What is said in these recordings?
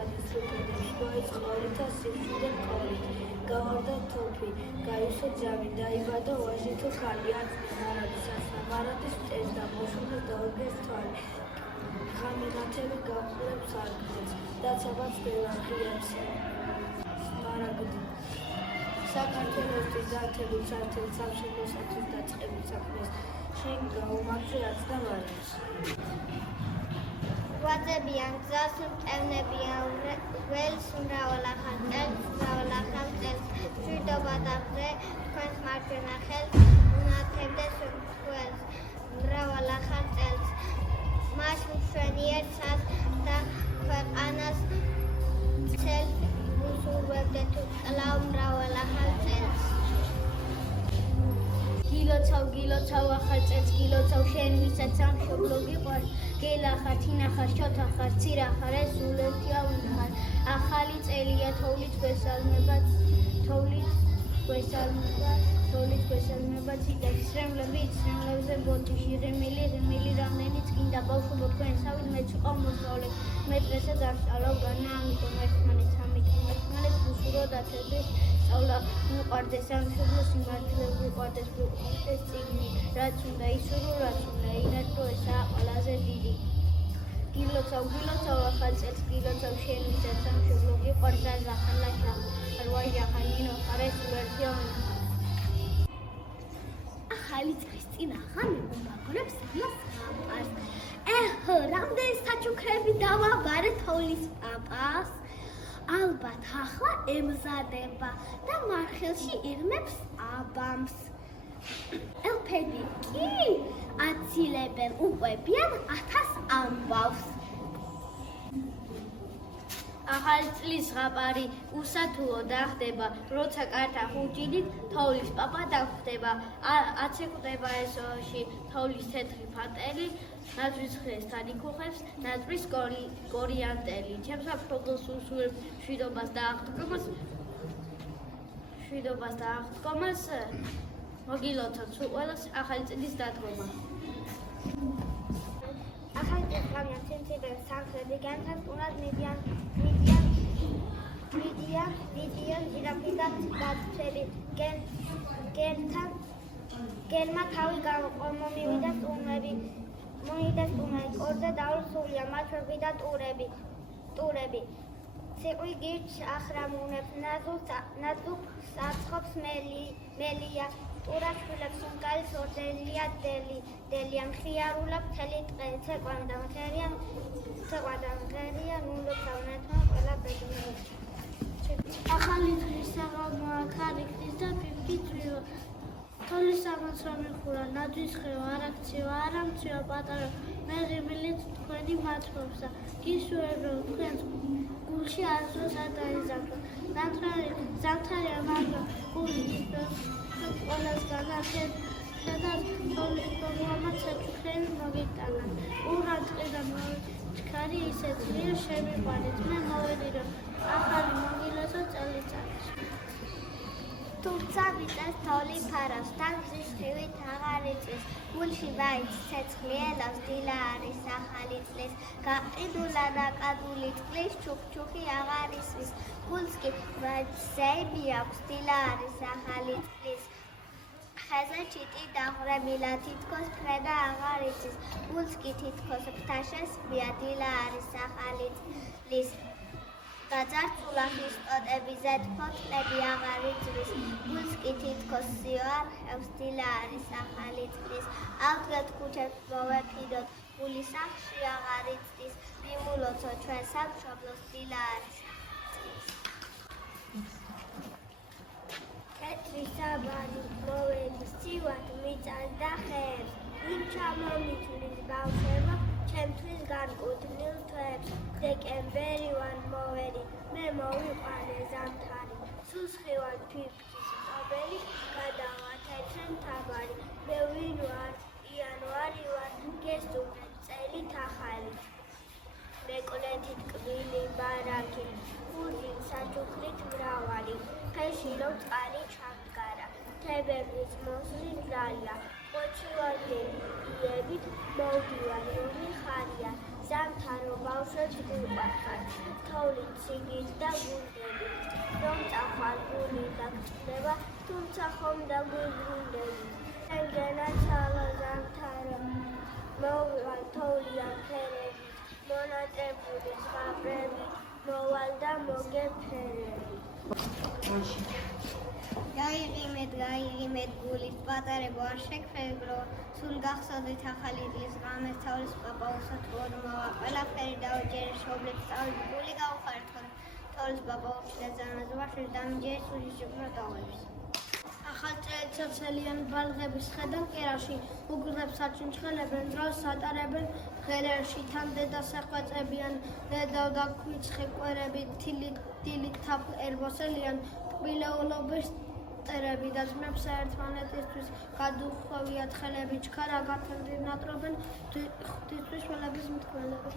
გადის რუკები, შუაიც ყოლითა სიკვდილენ ყოლით. გავარდა თოფი, გაივსო ძამი, დაიბადა ვაჟი თუ ხალი, არც მარადის მარადის მტეს და მოშურდა დაუგეს თვალი. გამიღათები გაყურებს არქებს, და ცაბაც დევარღიებს სმარაგდი. საქართველოსთვის ზართებით სართებით სამშობლოსათვის დაწყებით საქმეს, შენ გაუმაგრე არც და მარებს. ვაძებიან გზას, მტევნებიან ველს, მრავალახან წელს, მშვიდობა დაბრე თქვენს მარჯვენა ხელს, უნათებდეს მშველს, მრავალახან წელს. მას მშვენიერსაც და ქვეყანას ცელს უსურვებდეთ კლავ მრავალახან წელს. გილოცავ ახალ წელს, გილოცავ შენ ვისაც სამშობლო გიყვარს, გელახარ, თინახარ, შოთახარ, ცირახარ, ეს ულეთია უნახარ. ახალი წელია თოვლის გვესალმება, ციტებს სრემლებზე ბოთიში, რემილი რამდენიც გინდა ბავშვობო თქვენსავით მეც ვიყავ მოსწავლე, მეტრესაც არ სწავლავ განა, ამიტომ ერთმანეთს უსურვოდ ათებდეს სწავლა, უყვარდეს სამშობლო სიმართლე, უყვარდეს წიგნი, რაც უნდა ისურვო, რაც უნდა ირატო, ესაა ყველაზე დიდი. გილოცავ ახალ წელს, გილოცავ შენ ვისაც სამშობლო გიყვარს, ზახალაშა, რვაჟახა, ნინო ხარ, ეს ულეთია უნახარ. ახალი წლის წინ ახალი მომაგრებს ამას პაპას. რამდენი საჩუქრები დავაბარე თოვლის პაპას. ალბათ ახლა ემზადება და მარხილში იღმებს აბამს. ელფები კი აცილებენ უყვებიან 1000 ამბავს. ახალი წლის ზღაპარი უსათუო დახდება, როცა კარტა ხუჭინით თოვლის პაპა დახვდება. აცეკვდება ესოში თოვლის თეთრი ფატელი, ნაძვის ხრესთან იკუხებს, ნაძვის კორიანტელი. ჩემს სამშობლოს უსურვებ მშვიდობას და აღდგომას, მოგილოცავ სულ ყველას ახალი წლის დადგომა. ახალი წლის გამიან სიმცირე სამხრეთი განთან უნად მიდიან ჟირაფი და ბაცები გელმა თავი მომივიდა სტუმრები კორზე დაურსულია მათ ვეღიდა ტურები ციყვი გირჩ ახრამუნებს ნაზუკ საცხობს მელია ტურა შვილებს უნგალის ორდელია დელია მხიარულა მთელი ტყე ცეკვა და მღერია ნუნდობსა უნეთმა ყველა ბედნიერი. ახალი წლის საღამოაქარი ხდის და პიპკი წვივა. თოვლის სამოცვა მიხურა, ნაძვის ხრევა, არ აქცივა, არ ამცივა პატარა, მე ღიმილით თქვენი მათბობსა. გისურვებო თქვენს გულში არასდროს არ დაიზარდო. ზამთარია, მაგრამ გული ყველას განახეთ. შედას თოვლის პროგრამად საჩუქრები მოგიტანა. უღარ ტყიდან ჩქარი ისე ძლიერ შემიყვანეთ, მე მოვედი რომ ახალი მოგილოცო წელიწადში. თუმცა ვიტეს თოვლი ფარავს, თამზის ხივით აღარ იწვის, გულში ვაიც ცეცხლი ელავს, დილა არის ახალი წლის, გაყიდულა ნაკადული წყლის, ჩუქჩუქი აღარ ისვის, გულს კი ვაიც ზეიმი აქვს, დილა არის ახალი წლის. ხეზე ჩიტი დაღრებილა, თითქოს ფრენა აღარ იცის, გულს კი თითქოს ფრთაშესხმია, დილა არის ახალი წლის. გაძარცულა ხისტოტები, ზეთფოთლები აღარ იწვის, გულს კი თითქოს სიო არ ხევს, დილა არის ახალი წლის. ავდგეთ ქუჩებს მოვეფიდოთ, გული სახლში აღარ იცდის, მიმულოცო ჩვენ სამშობლოს, დილა არის წლის. თეთრი საბანი მოვედი, სივად მიწანდა ხეებს, ვინ ჩამომიწვლის ბავშვებო, ჩემთვის განკუთვნილ თვეებს. დეკემბერი ვარ მოვედი, მე მოვიყვანე ზამთარი, სუსხივად ფიფჩის ტობელი, გადავათეთრენ თაბარი, მე ვინ ვარ, იანვარი ვარ, გესტუმრე წელით ახალი. მეკლეთით კვილი ბარაკი, ხუძი საჩუქრით მრავალი, ხელში რომ წყალი ჩამდგარა, თებერვლის მოსვლი მზაია, ყოჩი ვარდები, იებით მოვდივარ, რომი ხარია, ზამთარო ბავშვებს გულყვარხარ, თოვლით, ციგით და გულდებით, რომ წახვალ გული დაგწდება, თუმცა ხომ დაგვიბრუნდები. ენგენა ჩალო ზამთარო, მოვალ თოვლიან ფერებით, მონატრებული ზღაპრებით, მოვალ და მოგეფერებით. გაიღიმეთ გულით პატარებო არ შეგფებრო, სულ გახსოვდით ახალი წლის ღამეს თოვლის პაპაუსად გორმოვა, ყველაფერი დაუჯერე შობლებს სწავლით გული გავხარეთ, თოვლის პაპაუსში და ზანაზვარში დამჯერეს უშიშობრო ტოვებს. ახალ წელიწადძალიან ბალღების ხედან კერაში, უგრძებს აჩინჩხელებენ, დროს ატარებენ ღერერში, თან დედას ეხვეწებიან, დედავ და ქვიცხე კვერები, დილით თაფ ერბოსელიან, ტკბილეულობის წერები და ძმებს ერთმანეთისთვის გადუხვევიათ ხელები, ჩქარა გათანდინატრობენ ღვთისთვის ველების მთქმელები.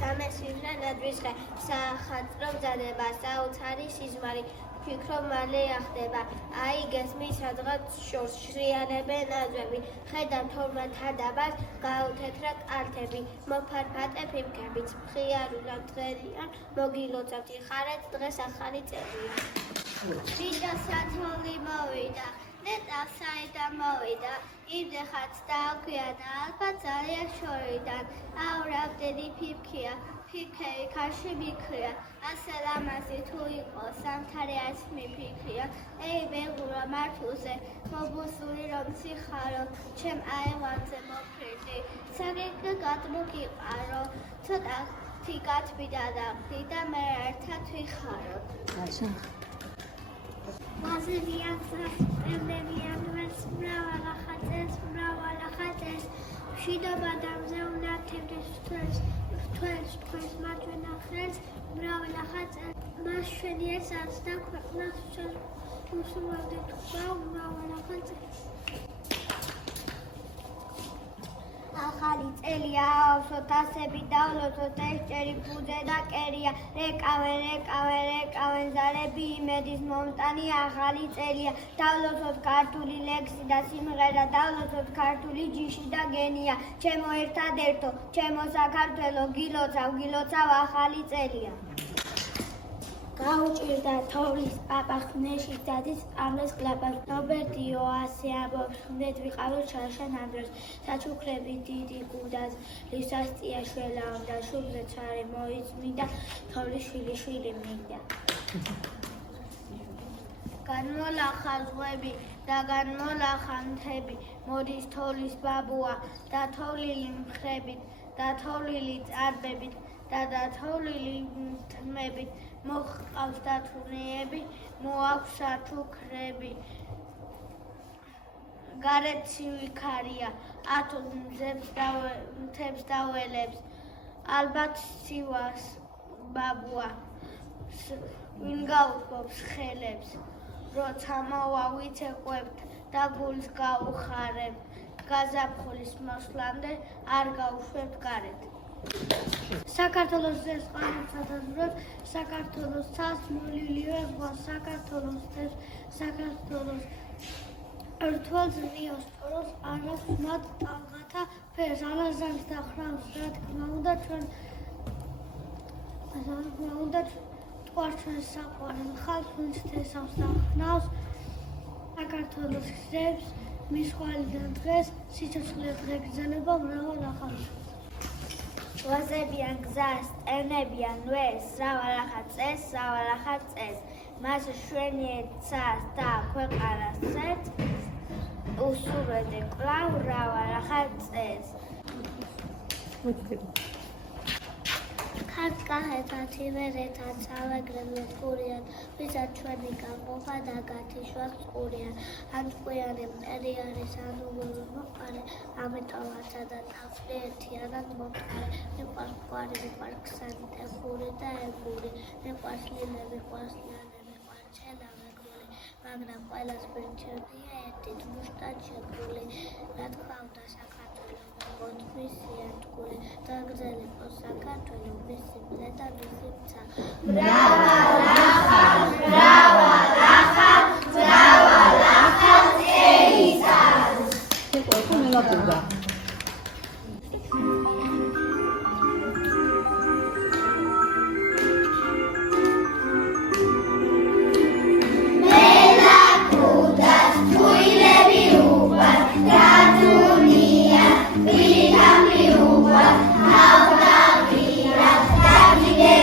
სამესვივრა ნადვისხე, სახაწრო მზადება, საოცარი სიზმარი, ფიქრობ მალე ახდება, აიგეს სადღაც შორს შრიანებენ აზვები, ხედავ თორმათა დაბას, გაუთეთრა კალთები, მოფარფატე ფიფქებით, მხიარულად დღერიან, მოგილოცავთ იხარეთ დღეს ახალი წერია. შიდა სათოლი მოვიდა, ნეტავ საიდან მოვიდა, იმდეხაც დააქვია და ალფა ძალიან შორიდან, აურავდენი ფიფქია, ფიფქები ქარში მიქრია, ასე ლამაზი თუ იყო, სამთარე არც მიფიქრია, ეი მეგურო მართულზე, მობუსული რომ ციხარო, ჩემ აევანზე მოფრინდი, საგეგმო გადმოგიყარო, ცოტათი გათბიდა და ხდი და მე ერთად ვიხაროთ. მაზებიან წრებებიან დღეს მრავალ ახალწელს, მშვიდობა და მზეუნათებდეს თქვენს მათვენა ხელს, მრავალ ახალწელს, მას ჩვენი ეცაც და ქვეყნას უსურვებდით მრავალ ახალწელს. ახალი წელია ავსოთ, ასები დავლოცოთ, ესჭერი ფუძე და კერია, რეკავენ ზარები იმედის მომტანი, ახალი წელია, დავლოცოთ ქართული ლექსი და სიმღერა, დავლოცოთ ქართული ჯიში და გენია, ჩემო ერთადერთო, ჩემო საქართველო, გილოცავ, ახალი წელია. გაუჭირდა თოვლის პაპა ხმნეში დადის ამლეს კლაპას, ნობერტიო ასე ამბობს, ხმნეთ ვიყავით შარშან ამ დროს, საჩუქრები დიდი გუდას, ლისასწია შველა და შუბზე ცარი მოიწმინდა, თოვლის შვილი მინდა. განმოლახა ზღვები და განმოლახა მთები, მოდის თოვლის ბაბუა და თოვლილი მხრებით და თოვლილი წარბებით და დათოვლილი თმებით, მოჰყავს დათუნეები, მოაქვს საჩუქრები. გარეთ ცივი ქარია, მთებს დაველებს, ალბათ სივას ბაბუა, ვინ გაუხმობს ხელებს, როცა მოვა ვიცეკვებთ და გულს გაუხარებთ, გაზაფხულის მოსვლამდე არ გაუშვებთ გარეთ. საქართველოს ძეს ყანებსა და ზვრებს, საქართველოს ცას მოლილივე ზღვას, საქართველოს ძეს, საქართველოს ერთვალს ნიოსპოროს, არავს მათ ტალღათა ფერს, ალაზანს და ხრავს, რა თქმა უნდა ტყვარ ჩვენს საყვარელ ხალხს, ვინც თესავს და ხნავს საქართველოს გზებს, მისხვალიდან დღეს, სიცოცხლე დღე გრძელება მრავალ ახალს. ვაზებიან გზას, ტენებიან ნვეს, სრავალახა წეს, მას შვენიეცას და ქვეყანას წეს, უსურვეთე კვლავ მრავალახა წეს. ქართკახეთად, იმერეთად, სავაგრებად ყურიან, ვისაც ჩვენი გამყოფა და გათიშვა ყურიან, ან ტყვიანი მტერი არის, ან უგოლო მოყარე, ამიტომაცა და თაფლი ერთიანად მომყარე, მიყვარს მყარი, მიყვარს ქსანი, ტეხური და ეგური, მიყვარს ლილე, მიყვარს ლიანე, მიყვარს ჩელა, მეგრული, მაგრამ ყველას ბრინჩებია ერთით, მუშტად შეკრული, რა თქვა უნდა საქართველო, მისი ერთგული, დაგრძელება საქართველო, მისი მზე და მისი მცა. მრავალახა წელიწად. წმინდე